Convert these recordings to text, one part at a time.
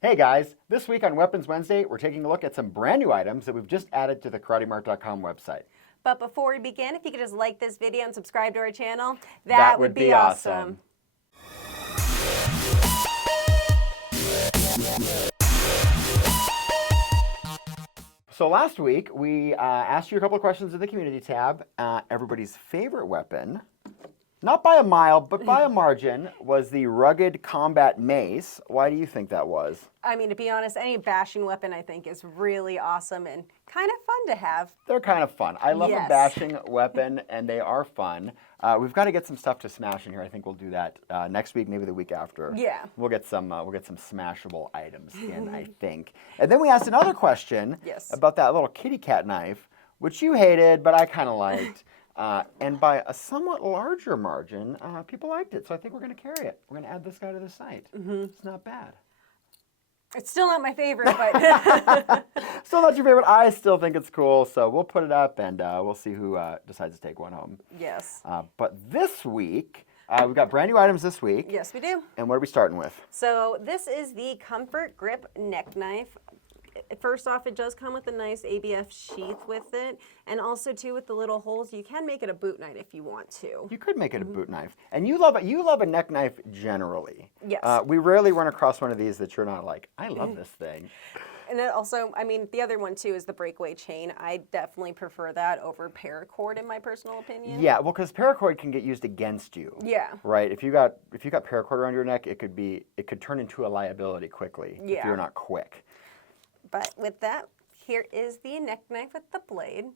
Hey guys, this week on Weapons Wednesday, we're taking a look at some brand new items that we've just added to the KarateMart.com website. But before we begin, if you could just like this video and subscribe to our channel, That that would would be be awesome. So last week, we asked you a couple of questions in the community tab. Everybody's favorite weapon, not by a mile, but by a margin, was the rugged combat mace. Why do you think that was? I mean, to be honest, any bashing weapon I think is really awesome and kind of fun to have. They're kind of fun. I love a Yes. bashing weapon, and they are fun. We've got to get some stuff to smash in here. I think we'll do that next week, maybe the week after. Yeah. We'll get some smashable items in, I think. And then we asked another question Yes. about that little kitty cat knife, which you hated, but I kind of liked. And by a somewhat larger margin, people liked it. So I think we're going to carry it. We're going to add this guy to the site. It's not bad. It's still not my favorite, but Still not your favorite. I still think it's cool. So we'll put it up and we'll see who decides to take one home. yes. But this week, we've got brand new items this week. Yes, we do. And what are we starting with? So this is the Comfort Grip neck knife. First off, it does come with a nice ABF sheath with it, and also too with the little holes. You can make it a boot knife if you want to. You could make it a boot knife. And you love it. You love a neck knife generally. Yes. We rarely run across one of these that you're not like, I love this thing. And then also, I mean, the other one too is the breakaway chain. I definitely prefer that over paracord in my personal opinion. Yeah, well, because paracord can get used against you. Yeah. Right. If you got paracord around your neck, it could turn into a liability quickly if Yeah. you're not quick. But with that, here is the neck knife with the blade.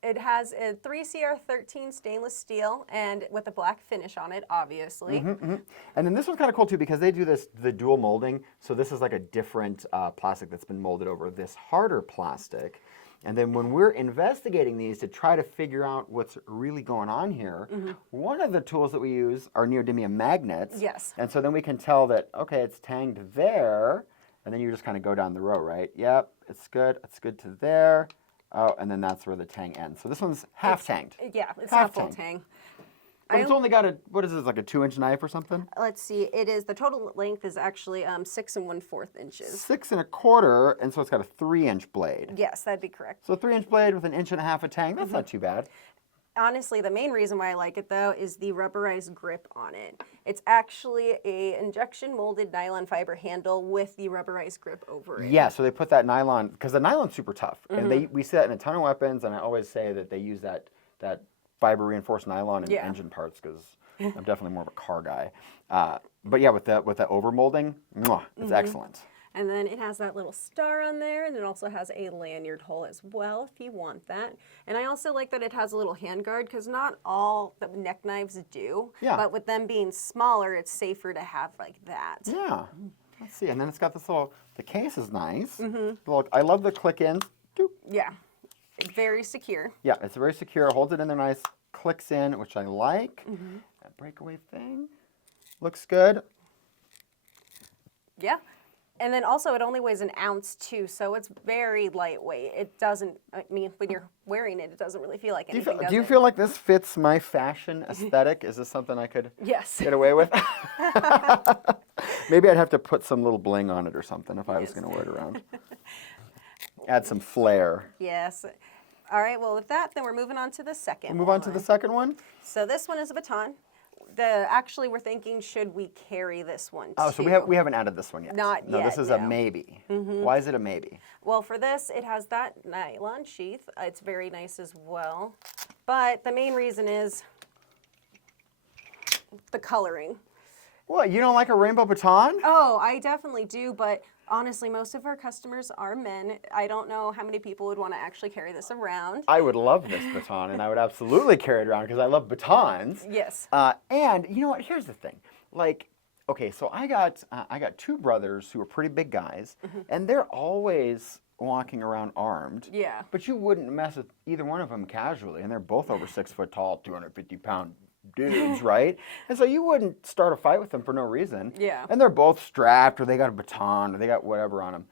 It has a 3CR13 stainless steel and with a black finish on it, obviously. And then this one's kind of cool too because they do the dual molding. So this is like a different plastic that's been molded over this harder plastic. And then when we're investigating these to try to figure out what's really going on here, one of the tools that we use are neodymium magnets. Yes. And so then we can tell that, okay, it's tanged there. And then you just kind of go down the row, right? Yep, it's good. It's good to there. Oh, and then that's where the tang ends. So this one's half tanged. Yeah, it's Half not full tang. tang. But it's only got what is this, like a 2-inch knife or something? Let's see, the total length is actually 6 1/4 inches. 6 1/4, and so it's got a 3-inch blade. Yes, that'd be correct. So a 3-inch blade with 1.5 inches of tang, that's not too bad. Honestly, the main reason why I like it though is the rubberized grip on it. It's actually a injection molded nylon fiber handle with the rubberized grip over it. Yeah, so they put that nylon, because the nylon's super tough. And we see that in a ton of weapons, and I always say that they use that fiber reinforced nylon in engine parts, because I'm definitely more of a car guy. But yeah, with the over molding, it's excellent. And then it has that little star on there, and it also has a lanyard hole as well if you want that. And I also like that it has a little hand guard because not all the neck knives do. Yeah. But with them being smaller, it's safer to have like that. Yeah. Let's see. And then it's got this the case is nice. Look, I love the click-ins. Doop. Yeah. Very secure. Yeah, it's very secure. Holds it in there nice. Clicks in, which I like. That breakaway thing looks good. Yeah. And then also it only weighs an ounce too, so it's very lightweight. It doesn't, I mean, when you're wearing it, it doesn't really feel like anything, Do you feel like this fits my fashion aesthetic? Is this something I could Yes. get away with? Maybe I'd have to put some little bling on it or something if I was going to wear it around. Add some flair. Yes. All right, well with that, then we're moving on to the second We'll move on to the second one. So this one is a baton. Actually, we're thinking, should we carry this one too? Oh, so we haven't added this one yet. Not no, yet, this is a no. maybe. Why is it a maybe? Well, for this, it has that nylon sheath. It's very nice as well. But the main reason is the coloring. What, you don't like a rainbow baton? Oh, I definitely do, but honestly, most of our customers are men. I don't know how many people would want to actually carry this around. I would love this baton, and I would absolutely carry it around because I love batons. Yes. And you know what? Here's the thing. Like, okay, so I got 2 brothers who are pretty big guys, and they're always walking around armed. Yeah. But you wouldn't mess with either one of them casually, and they're both over 6 foot tall, 250-pound dudes, right? And so you wouldn't start a fight with them for no reason. Yeah. And they're both strapped, or they got a baton, or they got whatever on them.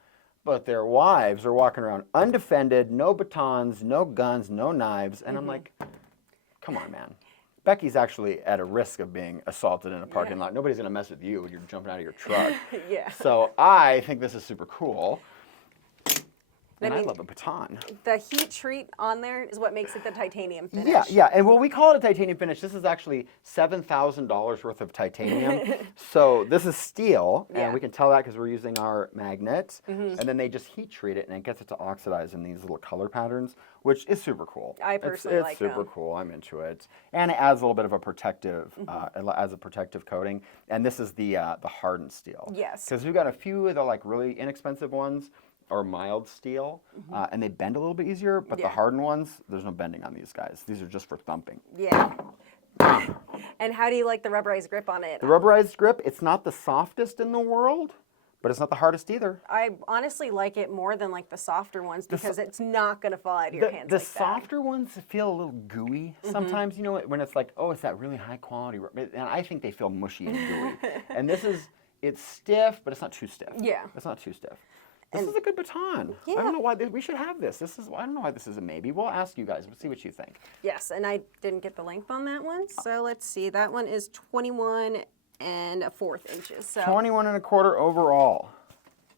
But their wives are walking around undefended, no batons, no guns, no knives, and I'm like, come on, man. Becky's actually at a risk of being assaulted in a parking lot. Nobody's going to mess with you when you're jumping out of your truck. Yeah. So I think this is super cool. And I mean, love a baton. The heat treat on there is what makes it the titanium finish. Yeah, yeah. And when we call it a titanium finish, this is actually $7,000 worth of titanium. So this is steel, and we can tell that because we're using our magnet. And then they just heat treat it, and it gets it to oxidize in these little color patterns, which is super cool. I personally like them. It's super cool. I'm into it. And it adds a little bit of a protective, as a protective coating. And this is the hardened steel. Yes. Because we've got a few of the like really inexpensive ones, or mild steel, and they bend a little bit easier, but the hardened ones, there's no bending on these guys. These are just for thumping. Yeah. And how do you like the rubberized grip on it? The rubberized grip, it's not the softest in the world, but it's not the hardest either. I honestly like it more than like the softer ones because it's not going to fall out of your hands The like softer ones feel a little gooey sometimes, you know, when it's like, oh, it's that really high quality, and I think they feel mushy and gooey. And it's stiff, but it's not too stiff. Yeah. It's not too stiff. This is a good baton. Yeah. I don't know why we should have this. I don't know why this is a maybe. We'll ask you guys. We'll see what you think. Yes, and I didn't get the length on that one. So let's see. That one is 21 1/4 inches. So 21 1/4 overall.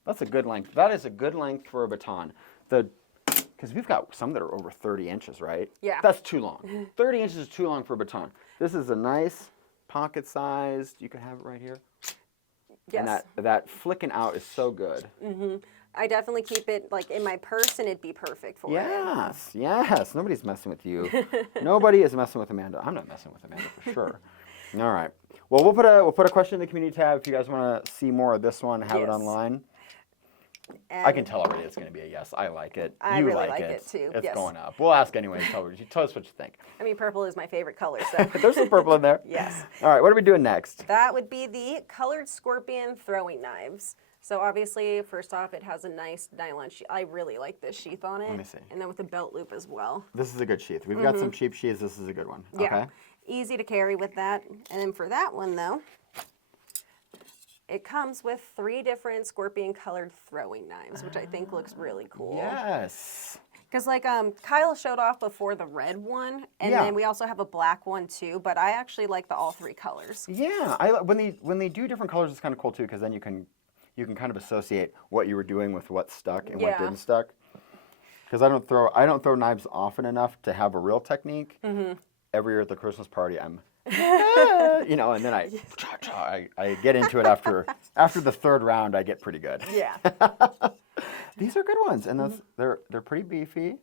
That's a good length. That is a good length for a baton. Because we've got some that are over 30 inches, right? Yeah. That's too long. 30 inches is too long for a baton. This is a nice pocket-sized. You can have it right here. yes. And that flicking out is so good. I definitely keep it like in my purse and it'd be perfect for it. Yes, yes. Nobody's messing with you. Nobody is messing with Amanda. I'm not messing with Amanda for sure. All right. Well, we'll put a question in the community tab if you guys want to see more of this one, have it online. And I can tell already it's going to be a yes. I like it. I you really like it too. It's Yes. going up. We'll ask anyway. Tell us what you think. I mean, purple is my favorite color, so. There's some purple in there. Yes. All right. What are we doing next? That would be the colored scorpion throwing knives. So obviously, first off, it has a nice nylon sheath. I really like this sheath on it. Let me see. And then with the belt loop as well. This is a good sheath. We've got some cheap sheaths. This is a good one. Yeah. Okay. Easy to carry with that. And then for that one, though, it comes with 3 different scorpion colored throwing knives, which I think looks really cool. Yes. Because like Kyle showed off before the red one, and then we also have a black one too, but I actually like the all 3 colors. Yeah. When they do different colors, it's kind of cool too, because then you can kind of associate what you were doing with what stuck and what didn't stuck. Because I don't throw knives often enough to have a real technique. Every year at the Christmas party, I'm you know, and then I get into it after the 3rd round. I get pretty good. Yeah. These are good ones, and they're pretty beefy.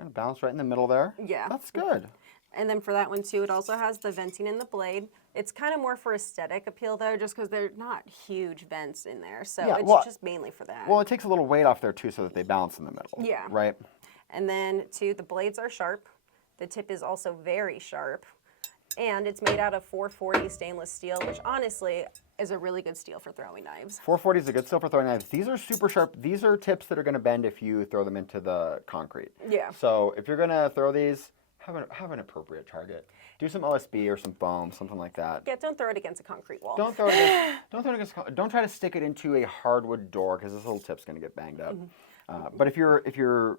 And balanced right in the middle there. Yeah. That's good. And then for that one too, it also has the venting in the blade. It's kind of more for aesthetic appeal though, just because they're not huge vents in there. So it's just mainly for that. Well, it takes a little weight off there too, so that they balance in the middle. Yeah. Right. And then too, the blades are sharp. The tip is also very sharp. And it's made out of 440 stainless steel, which honestly is a really good steel for throwing knives. 440 is a good steel for throwing knives. These are super sharp. These are tips that are going to bend if you throw them into the concrete. Yeah. So if you're going to throw these, have an appropriate target. Do some OSB or some foam, something like that. Yeah, don't throw it against a concrete wall. Don't try to stick it into a hardwood door because this little tip's going to get banged up. But if you're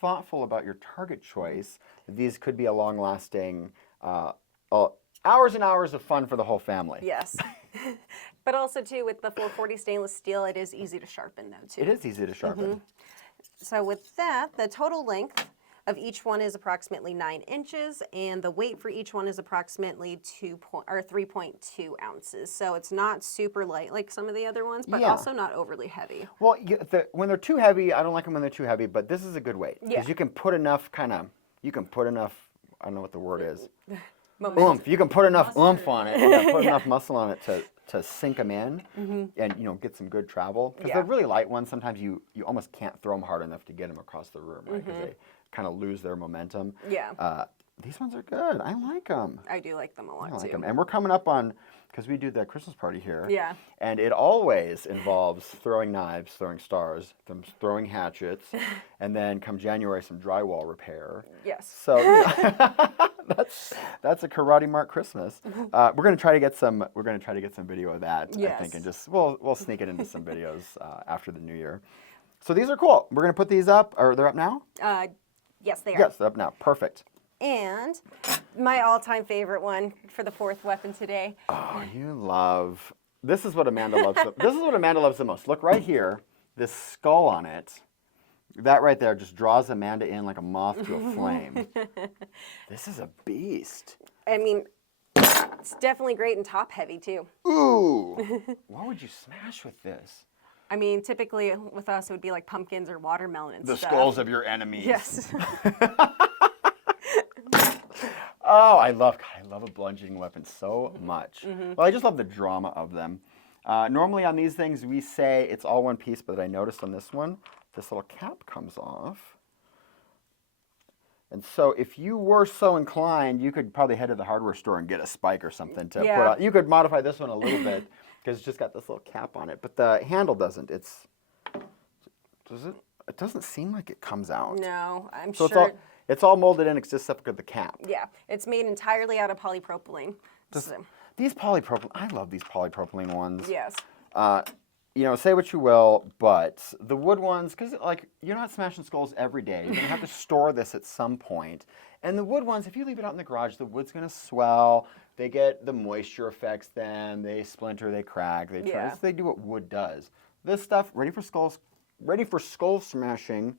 thoughtful about your target choice, these could be a long-lasting, hours and hours of fun for the whole family. Yes. But also too, with the 440 stainless steel, it is easy to sharpen though too. It is easy to sharpen. So with that, the total length of each one is approximately 9 inches, and the weight for each one is approximately 3.2 ounces. So it's not super light like some of the other ones, but also not overly heavy. Well, when they're too heavy, I don't like them when they're too heavy, but this is a good weight. Because you can put enough I don't know what the word is. Oomph. You can put enough oomph on it. Put enough muscle on it to sink them in and get some good travel. Because the really light ones, sometimes you almost can't throw them hard enough to get them across the room, right? Because they kind of lose their momentum. Yeah. These ones are good. I like them. I do like them a lot I like too. them. And we're coming up on, because we do the Christmas party here. Yeah. And it always involves throwing knives, throwing stars, throwing hatchets, and then come January, some drywall repair. Yes. So that's a KarateMart Christmas. We're gonna try to get some. We're gonna try to get some video of that. I think, and just we'll sneak it into some videos after the new year. So these are cool. We're gonna put these up. Or they're up now? Yes, they are. Yes, they're up now. Perfect. And my all-time favorite one for the fourth weapon today. Oh, you love. This is what Amanda loves. This is what Amanda loves the most. Look right here. This skull on it. That right there just draws Amanda in like a moth to a flame. This is a beast. I mean, it's definitely great and top heavy too. Ooh. What would you smash with this? I mean, typically with us it would be like pumpkins or watermelon and The stuff. skulls of your enemies. Yes. Oh, I love a bludgeoning weapon so much. Well, I just love the drama of them. Normally on these things we say it's all one piece, but I noticed on this one, this little cap comes off. And so if you were so inclined, you could probably head to the hardware store and get a spike or something to put on. You could modify this one a little bit because it's just got this little cap on it. But the handle doesn't. It doesn't seem like it comes out. No, I'm So sure. it's all molded in except for the cap. Yeah, it's made entirely out of polypropylene. These polypropylene, I love these polypropylene ones. Yes. You know, say what you will, but the wood ones, because like you're not smashing skulls every day. You're gonna have to store this at some point. And the wood ones, if you leave it out in the garage, the wood's gonna swell. They get the moisture affects them. They splinter. They crack. They try. They do what wood does. This stuff ready for skull smashing,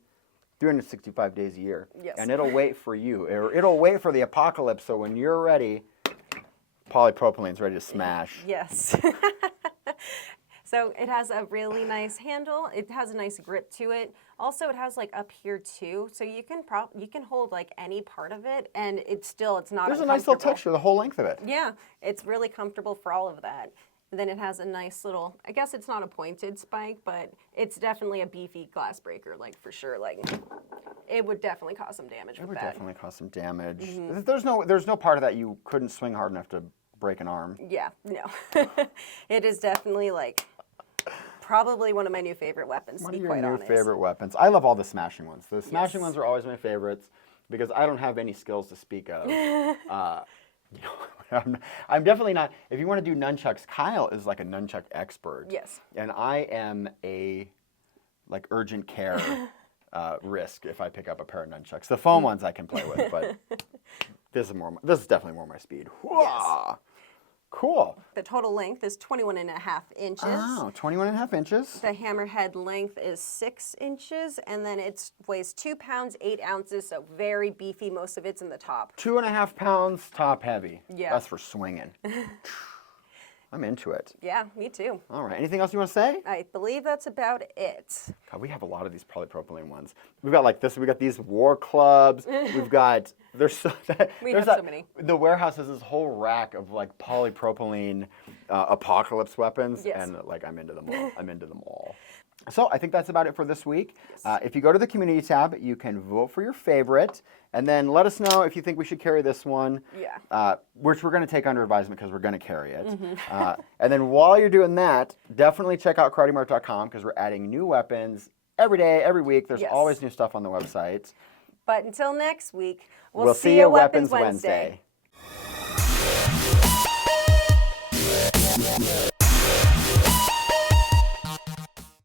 365 days a year. Yes. And it'll wait for you. It'll wait for the apocalypse. So when you're ready, polypropylene's ready to smash. Yes. So it has a really nice handle. It has a nice grip to it. Also, it has like up here too, so you can hold like any part of it, and it's not. There's a nice little texture the whole length of it. Yeah, it's really comfortable for all of that. And then it has a nice little. I guess it's not a pointed spike, but it's definitely a beefy glass breaker, like for sure. Like it would definitely cause some damage. It would definitely cause some damage. There's no part of that you couldn't swing hard enough to break an arm. Yeah, no. It is definitely like. Probably one of my new favorite weapons, to be quite honest. One of your new favorite weapons. I love all the smashing ones. The smashing ones are always my favorites because I don't have any skills to speak of. I'm definitely not. If you want to do nunchucks, Kyle is like a nunchuck expert. Yes. And I am a like urgent care risk if I pick up a pair of nunchucks. The foam ones I can play with, but this is definitely more my speed. Yes. Cool. The total length is 21.5 inches. Oh, 21.5 inches. The hammerhead length is 6 inches, and then it weighs 2 pounds, 8 ounces, so very beefy. Most of it's in the top. 2.5 pounds, top heavy. Yeah. That's for swinging. I'm into it. Yeah, me too. All right. Anything else you want to say? I believe that's about it. God, we have a lot of these polypropylene ones. We've got like this. We got these war clubs. We've got so many. The warehouse has this whole rack of like polypropylene apocalypse weapons, and like I'm into them all. I'm into them all. So I think that's about it for this week. Yes. If you go to the community tab, you can vote for your favorite, and then let us know if you think we should carry this one. Yeah. Which we're going to take under advisement because we're going to carry it. And then while you're doing that, definitely check out KarateMart.com because we're adding new weapons every day, every week. There's always new stuff on the website. But until next week, we'll see you Weapons Wednesday.